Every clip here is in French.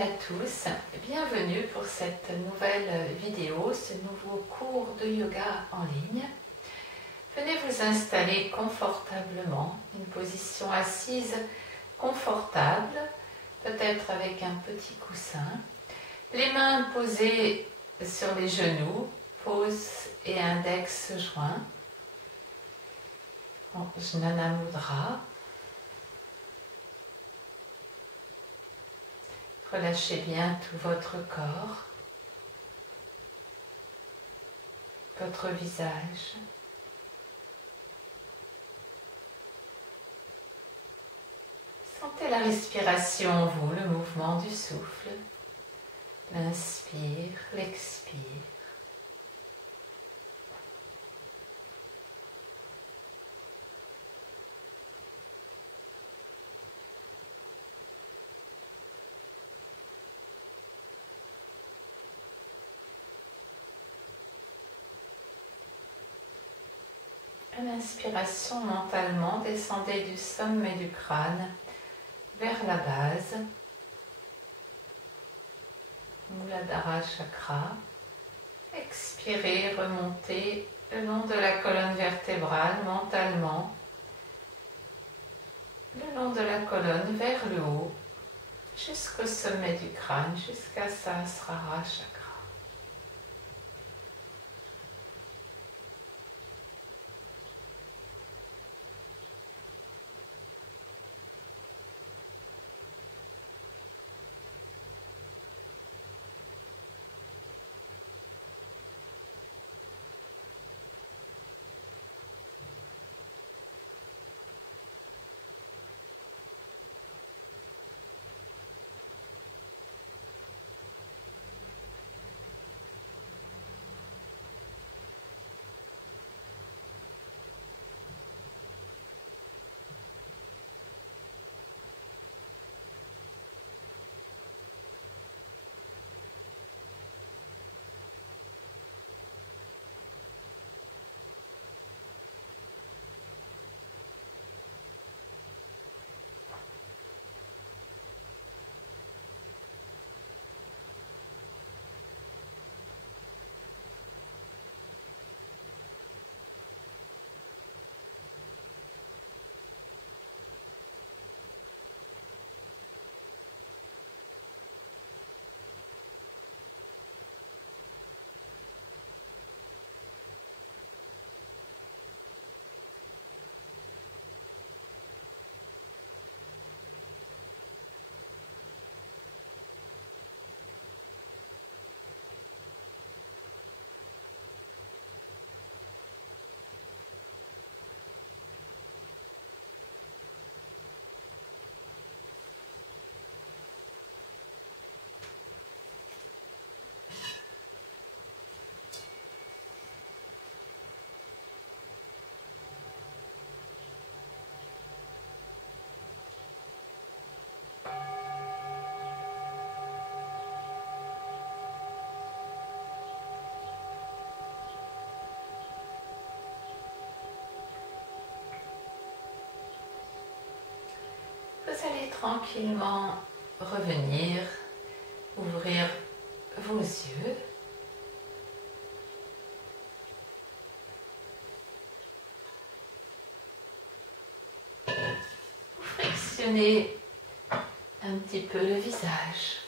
et à tous, bienvenue pour cette nouvelle vidéo, ce nouveau cours de yoga en ligne. Venez vous installer confortablement, une position assise confortable, peut-être avec un petit coussin. Les mains posées sur les genoux, pouce et index joints. Jnana Mudra. Relâchez bien tout votre corps, votre visage. Sentez la respiration en vous, le mouvement du souffle. L'inspire, l'expire. À l'inspiration, mentalement, descendez du sommet du crâne vers la base, Muladhara Chakra. Expirez, remontez le long de la colonne vertébrale mentalement, le long de la colonne vers le haut, jusqu'au sommet du crâne, jusqu'à Sahasrara Chakra. Vous allez tranquillement revenir, ouvrir vos yeux. Vous frictionnez un petit peu le visage.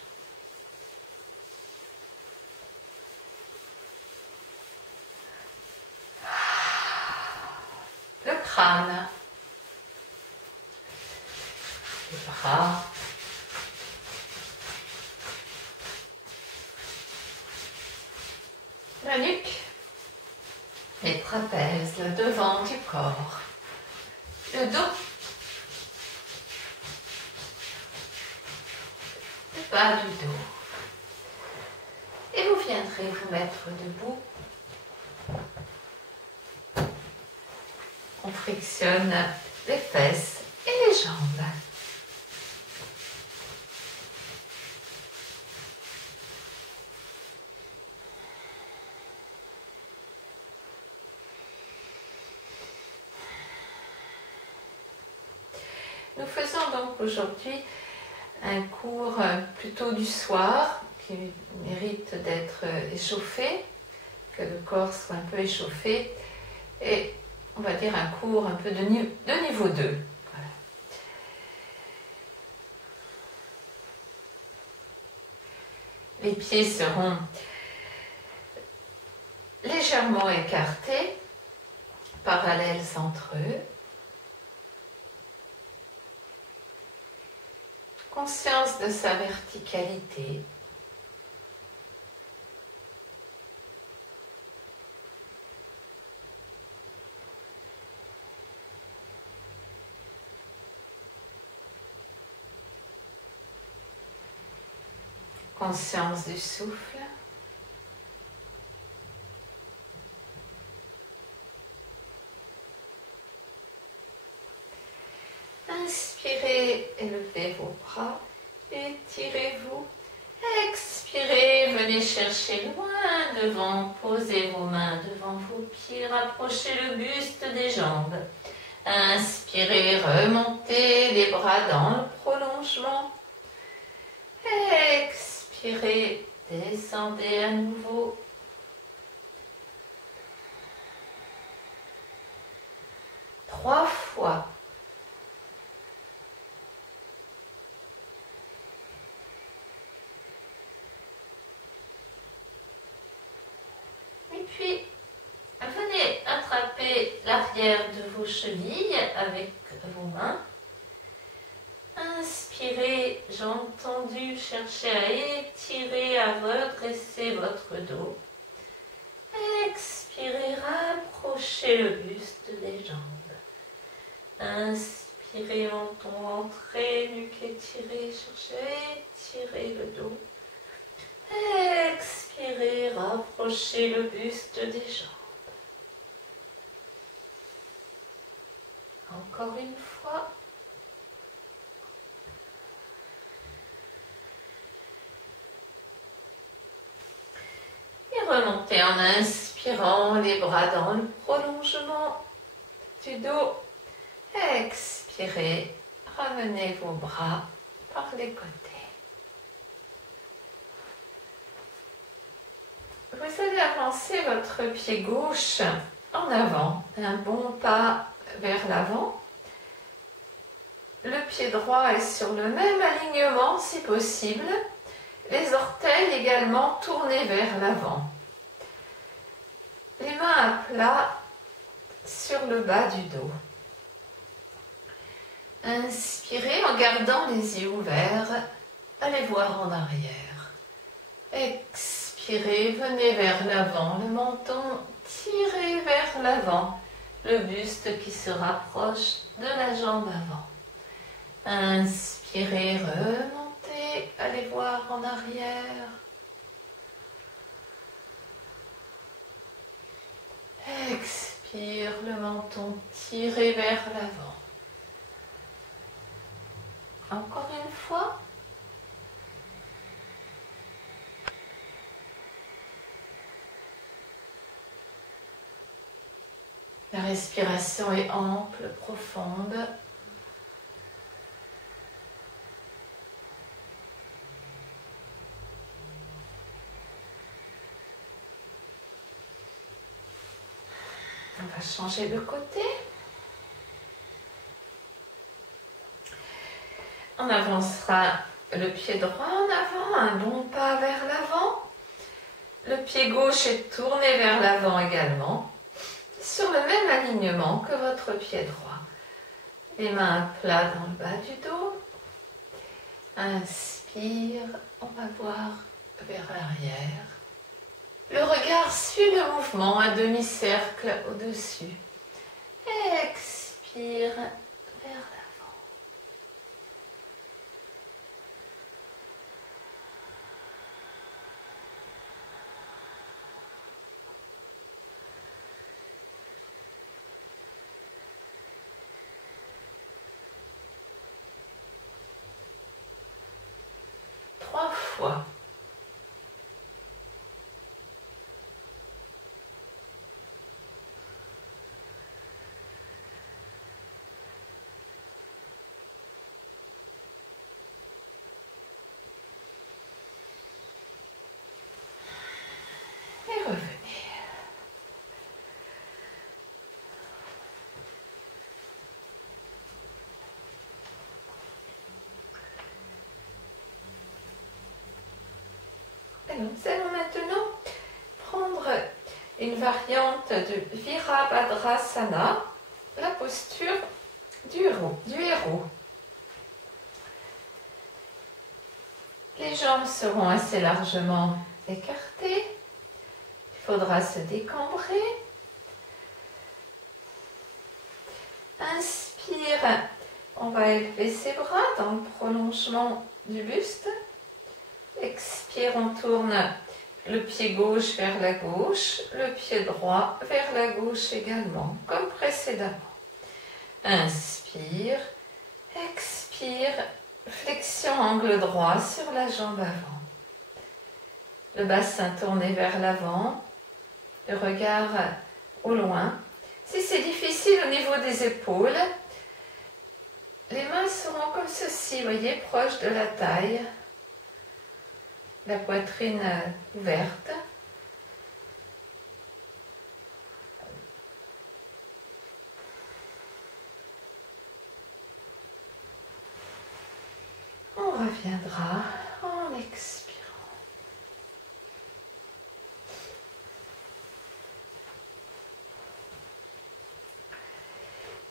Le crâne. Les bras, la nuque, les trapèzes, le devant du corps, le dos, le bas du dos. Et vous viendrez vous mettre debout. On frictionne les fesses et les jambes. Nous faisons donc aujourd'hui un cours plutôt du soir qui mérite d'être échauffé, que le corps soit un peu échauffé, et on va dire un cours un peu de niveau 2. Voilà. Les pieds seront légèrement écartés, parallèles entre eux. Conscience de sa verticalité. Conscience du souffle. Inspirez, élevez vos bras, étirez-vous. Expirez, venez chercher loin devant, posez vos mains devant vos pieds, rapprochez le buste des jambes. Inspirez, remontez les bras dans le prolongement. Expirez, descendez à nouveau. Trois fois. Et puis, venez attraper l'arrière de vos chevilles avec vos mains. Inspirez, j'ai entendu, cherchez à étirer, à redresser votre dos. Expirez, rapprochez le buste des jambes. Inspirez, menton entré, nuque étirée, cherchez à étirer le dos. Expirez, rapprochez le buste des jambes. Encore une fois. Et remontez en inspirant les bras dans le prolongement du dos. Expirez, ramenez vos bras par les côtés. Vous allez avancer votre pied gauche en avant, un bon pas vers l'avant. Le pied droit est sur le même alignement si possible. Les orteils également tournés vers l'avant. Les mains à plat sur le bas du dos. Inspirez en gardant les yeux ouverts. Allez voir en arrière. Expirez, venez vers l'avant. Le menton tiré vers l'avant. Le buste qui se rapproche de la jambe avant. Inspirez, remontez, allez voir en arrière. Expire, le menton tiré vers l'avant. Encore une fois. La respiration est ample, profonde. On va changer de côté. On avancera le pied droit en avant, un bon pas vers l'avant. Le pied gauche est tourné vers l'avant également, sur le même alignement que votre pied droit. Les mains à plat dans le bas du dos. Inspire, on va voir vers l'arrière. Le regard suit le mouvement, un demi-cercle au-dessus. Expire vers l'avant. Trois fois. Alors, nous allons maintenant prendre une variante de Virabhadrasana, la posture du héros. Les jambes seront assez largement écartées. Il faudra se décambrer. Inspire, on va élever ses bras dans le prolongement du buste. Expire, on tourne le pied gauche vers la gauche, le pied droit vers la gauche également, comme précédemment. Inspire, expire, flexion angle droit sur la jambe avant. Le bassin tourné vers l'avant, le regard au loin. Si c'est difficile au niveau des épaules, les mains seront comme ceci, voyez, proches de la taille. La poitrine ouverte. On reviendra en expirant.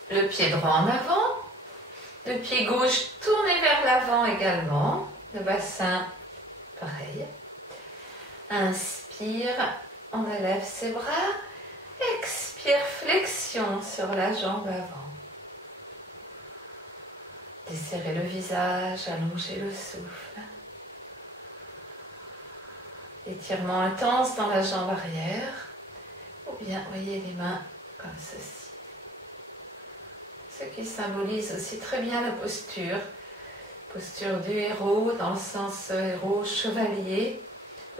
Le pied droit en avant, le pied gauche tourné vers l'avant également, le bassin pareil. Inspire, on élève ses bras. Expire, flexion sur la jambe avant. Desserrez le visage, allongez le souffle. Étirement intense dans la jambe arrière. Ou bien, voyez les mains comme ceci. Ce qui symbolise aussi très bien la posture. Posture du héros, dans le sens héros chevalier,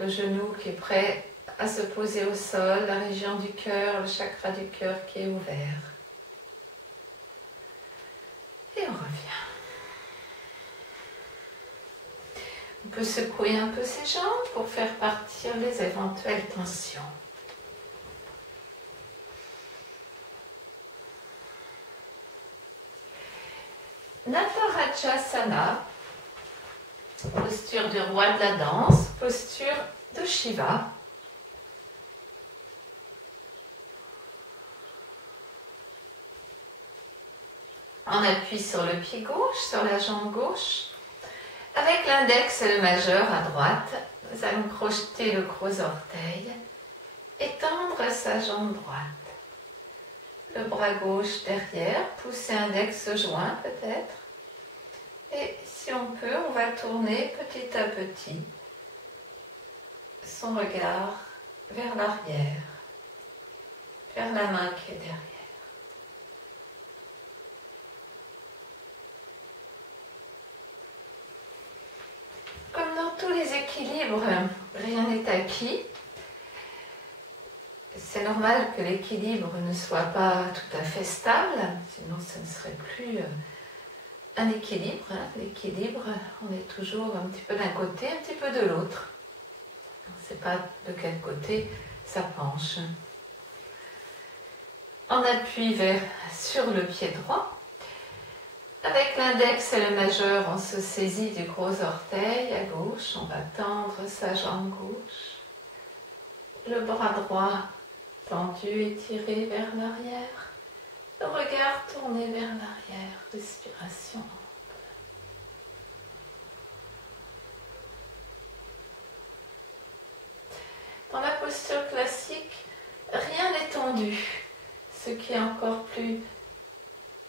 le genou qui est prêt à se poser au sol, la région du cœur, le chakra du cœur qui est ouvert. Et on revient. On peut secouer un peu ses jambes pour faire partir les éventuelles tensions. Natarajasana, posture du roi de la danse, posture de Shiva. On appuie sur le pied gauche, sur la jambe gauche. Avec l'index et le majeur à droite, nous allons crocheter le gros orteil et tendre sa jambe droite. Le bras gauche derrière, pousser index joint peut-être. Et si on peut, on va tourner petit à petit son regard vers l'arrière, vers la main qui est derrière. Comme dans tous les équilibres, rien n'est acquis. C'est normal que l'équilibre ne soit pas tout à fait stable, sinon ce ne serait plus un équilibre. L'équilibre, on est toujours un petit peu d'un côté, un petit peu de l'autre. On ne sait pas de quel côté ça penche. On appuie sur le pied droit. Avec l'index et le majeur, on se saisit du gros orteil à gauche. On va tendre sa jambe gauche. Le bras droit tendu, étiré vers l'arrière. Le regard tourné vers l'arrière. Respiration ample. Dans la posture classique, rien n'est tendu. Ce qui est encore plus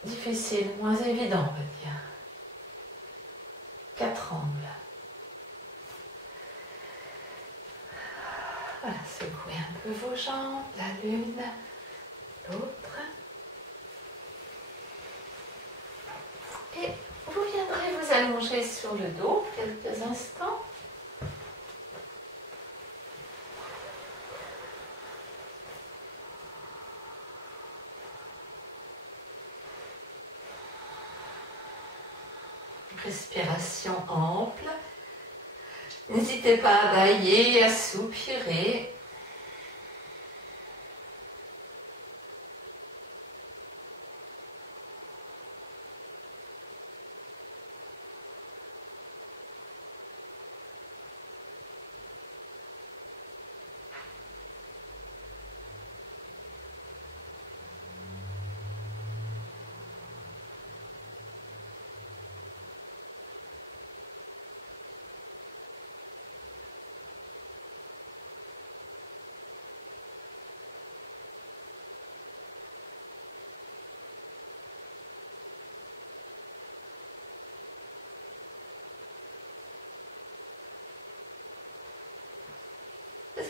difficile, moins évident, on va dire. 4 angles. Voilà, secouez un peu vos jambes, la l'une, l'autre. Et vous viendrez vous allonger sur le dos quelques instants. Respiration ample. N'hésitez pas à bâiller, à soupirer.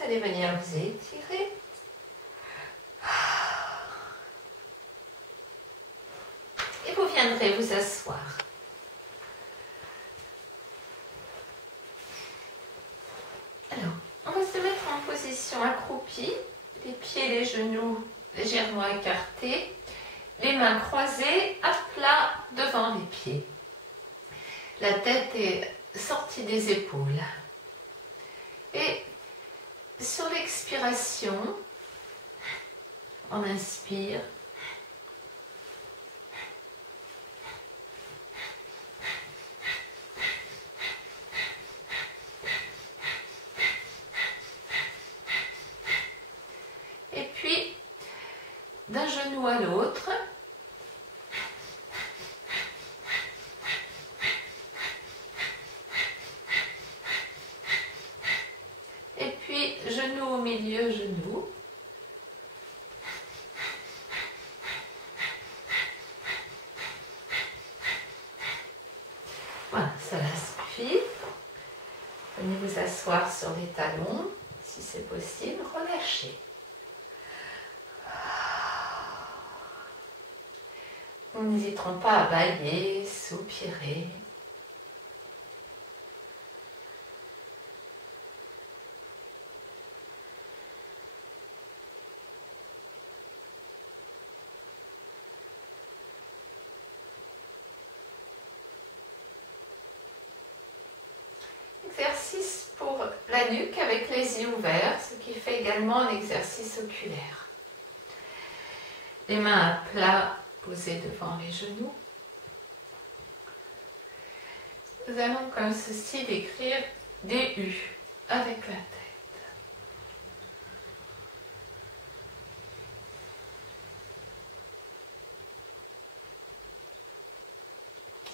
allez venir vous étirer. Et vous viendrez vous asseoir. Alors, on va se mettre en position accroupie, les pieds, les genoux légèrement écartés, les mains croisées à plat devant les pieds. La tête est sortie des épaules. Et sur l'expiration, on inspire. Et puis, d'un genou à l'autre, et puis genou au milieu, genou. Voilà, cela suffit. Venez vous asseoir sur les talons, si c'est possible, relâchez. Nous n'hésiterons pas à bâiller, soupirer. Exercice pour la nuque avec les yeux ouverts, ce qui fait également un exercice oculaire. Les mains à plat posées devant les genoux. Nous allons comme ceci décrire des U avec la tête.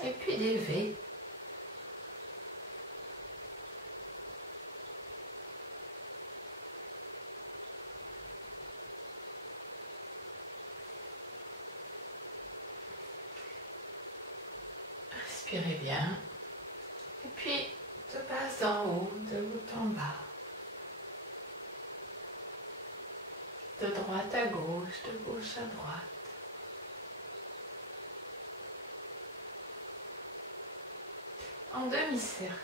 Et puis des V. Respirez bien. Et puis, de bas en haut, de haut en bas. De droite à gauche, de gauche à droite. En demi-cercle.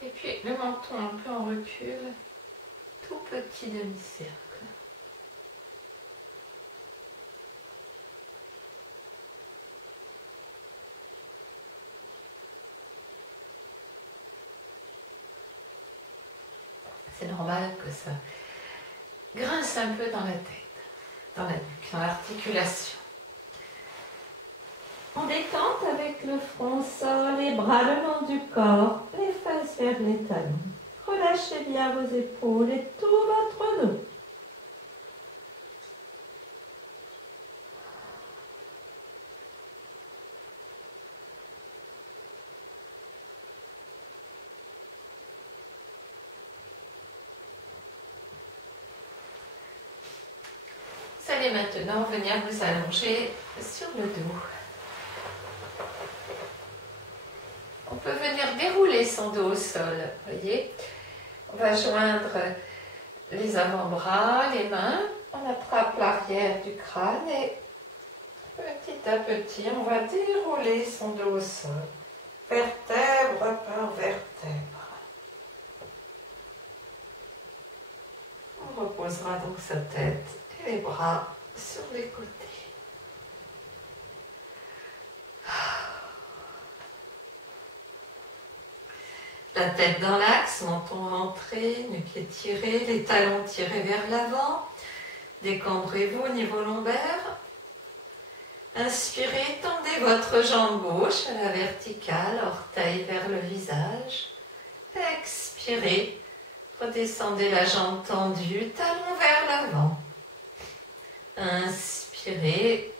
Et puis le menton un peu en recul, tout petit demi-cercle. C'est normal que ça grince un peu dans la tête, dans la nuque, dans l'articulation. En détente avec le front au sol, les bras le long du corps, les fesses vers les talons. Relâchez bien vos épaules et tout votre dos. Vous allez maintenant venir vous allonger sur le dos. On peut venir dérouler son dos au sol, voyez. On va joindre les avant-bras, les mains, on attrape l'arrière du crâne et petit à petit, on va dérouler son dos au sol, vertèbre par vertèbre. On reposera donc sa tête et les bras sur les côtés. La tête dans l'axe, menton rentré, nuque étirée, les talons tirés vers l'avant. Décambrez-vous au niveau lombaire. Inspirez, tendez votre jambe gauche à la verticale, orteil vers le visage. Expirez, redescendez la jambe tendue, talon vers l'avant. Inspirez,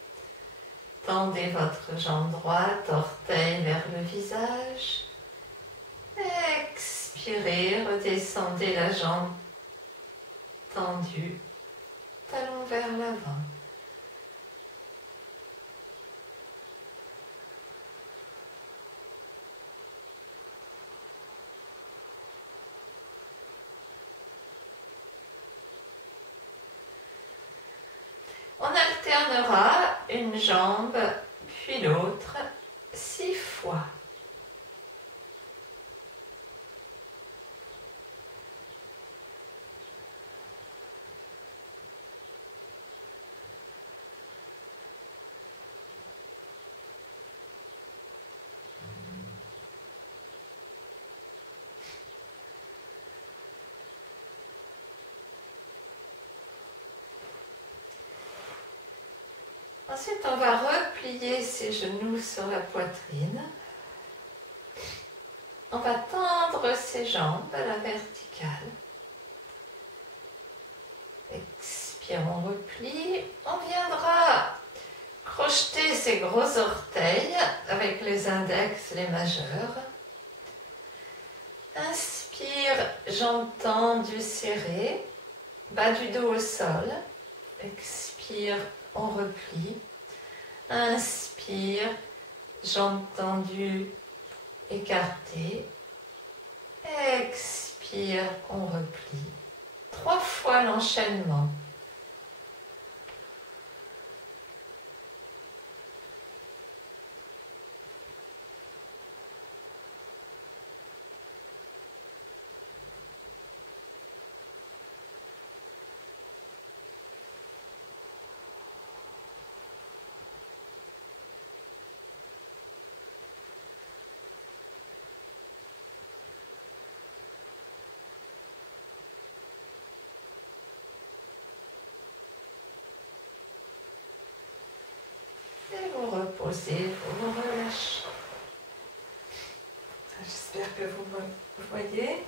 tendez votre jambe droite, orteil vers le visage. Expirez. Expirez, redescendez la jambe tendue, talon vers l'avant. On alternera une jambe puis l'autre 6 fois. Ensuite, on va replier ses genoux sur la poitrine. On va tendre ses jambes à la verticale. Expire, on replie. On viendra crocheter ses gros orteils avec les index, les majeurs. Inspire, jambes tendues, serrées. Bas du dos au sol. Expire, on replie. Inspire, jambes tendues, écartées. Expire, on replie. 3 fois l'enchaînement. Vous reposez, vous relâchez. J'espère que vous voyez.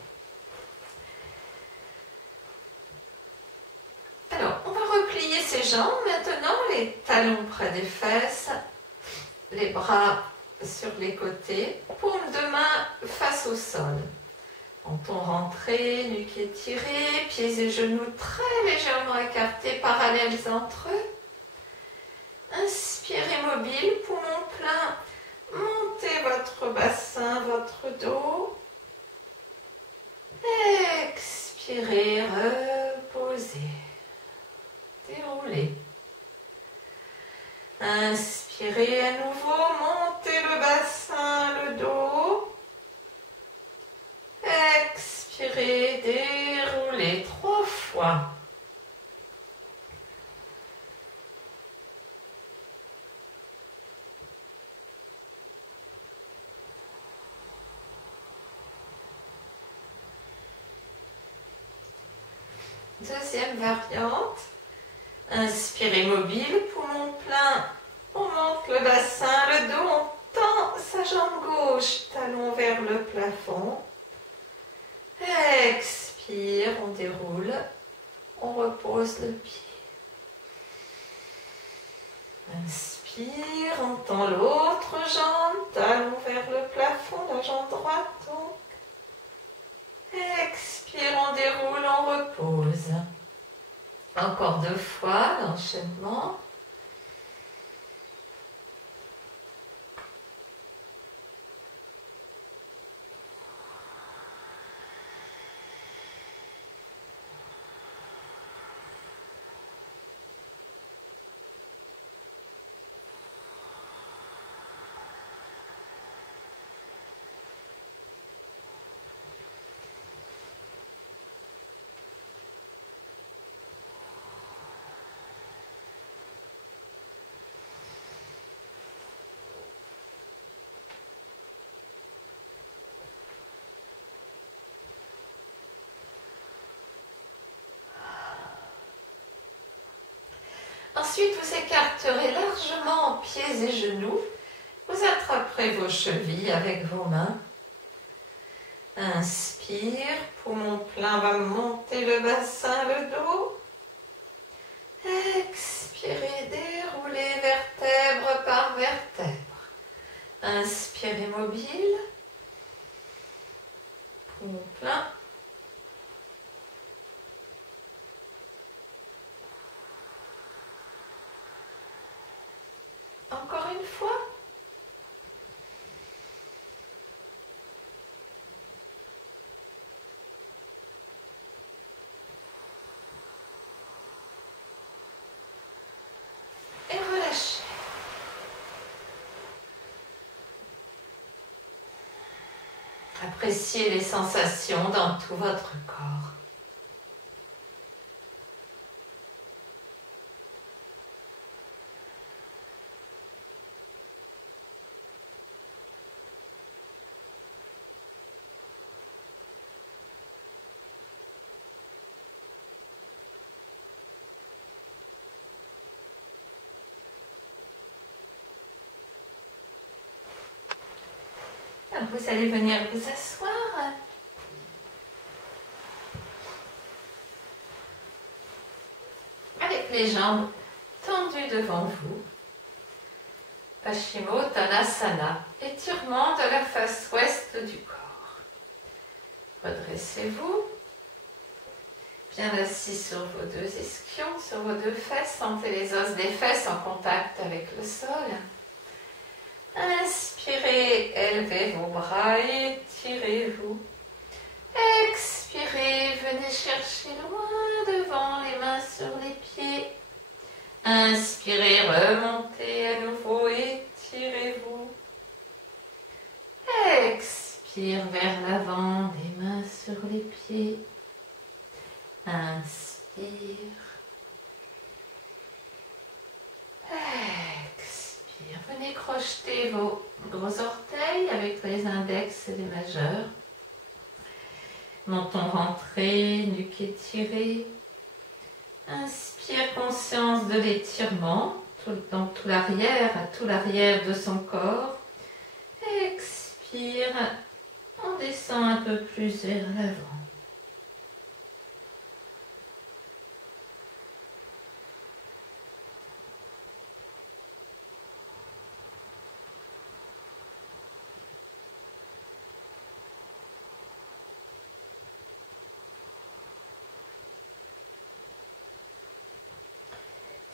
Alors, on va replier ses jambes maintenant, les talons près des fesses, les bras sur les côtés, paumes de main face au sol. Menton rentré, nuque étirée, pieds et genoux très légèrement écartés, parallèles entre eux. Inspirez mobile, poumon plein, montez votre bassin, votre dos. Expirez, reposez, déroulez. Inspirez à nouveau, montez le bassin, le dos. Expirez, déroulez 3 fois. Deuxième variante. Inspirez mobile, poumon plein. On monte le bassin, le dos, on tend sa jambe gauche, talon vers le plafond. Expire, on déroule. On repose le pied. Inspire, on tend l'autre jambe, talon vers le plafond, la jambe droite donc. Expire, on déroule, on repose. Encore 2 fois l'enchaînement. Ensuite, vous écarterez largement pieds et genoux. Vous attraperez vos chevilles avec vos mains. Inspire, poumon plein, va monter le bassin, le dos. Expirez, déroulez vertèbre par vertèbre. Inspirez mobile. Poumon plein. Appréciez les sensations dans tout votre corps. Vous allez venir vous asseoir. Avec les jambes tendues devant vous. Paschimottanasana, étirement de la face ouest du corps. Redressez-vous. Bien assis sur vos deux ischions, sur vos deux fesses. Sentez les os des fesses en contact avec le sol. Inspirez, élevez vos bras, étirez-vous. Expirez, venez chercher loin devant, les mains sur les pieds. Inspirez, remontez à nouveau, étirez-vous. Expire vers l'avant, les mains sur les pieds. Inspire. Expire. Venez crocheter vos gros orteils avec les index et les majeurs. Menton rentré, nuque étirée. Inspire, conscience de l'étirement, donc tout l'arrière, à tout l'arrière de son corps. Expire, on descend un peu plus vers l'avant.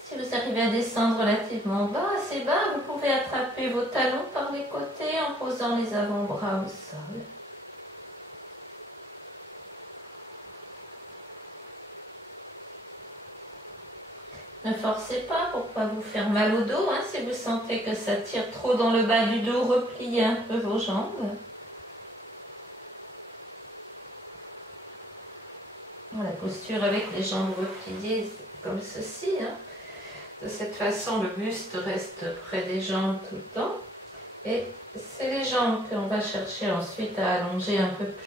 Si vous arrivez à descendre relativement bas, assez bas, vous pouvez attraper vos talons par les côtés en posant les avant-bras au sol. Ne forcez pas pour ne pas vous faire mal au dos. Si vous sentez que ça tire trop dans le bas du dos, repliez un peu vos jambes. La posture avec les jambes repliées, c'est comme ceci. De cette façon, le buste reste près des jambes tout le temps. Et c'est les jambes qu'on va chercher ensuite à allonger un peu plus.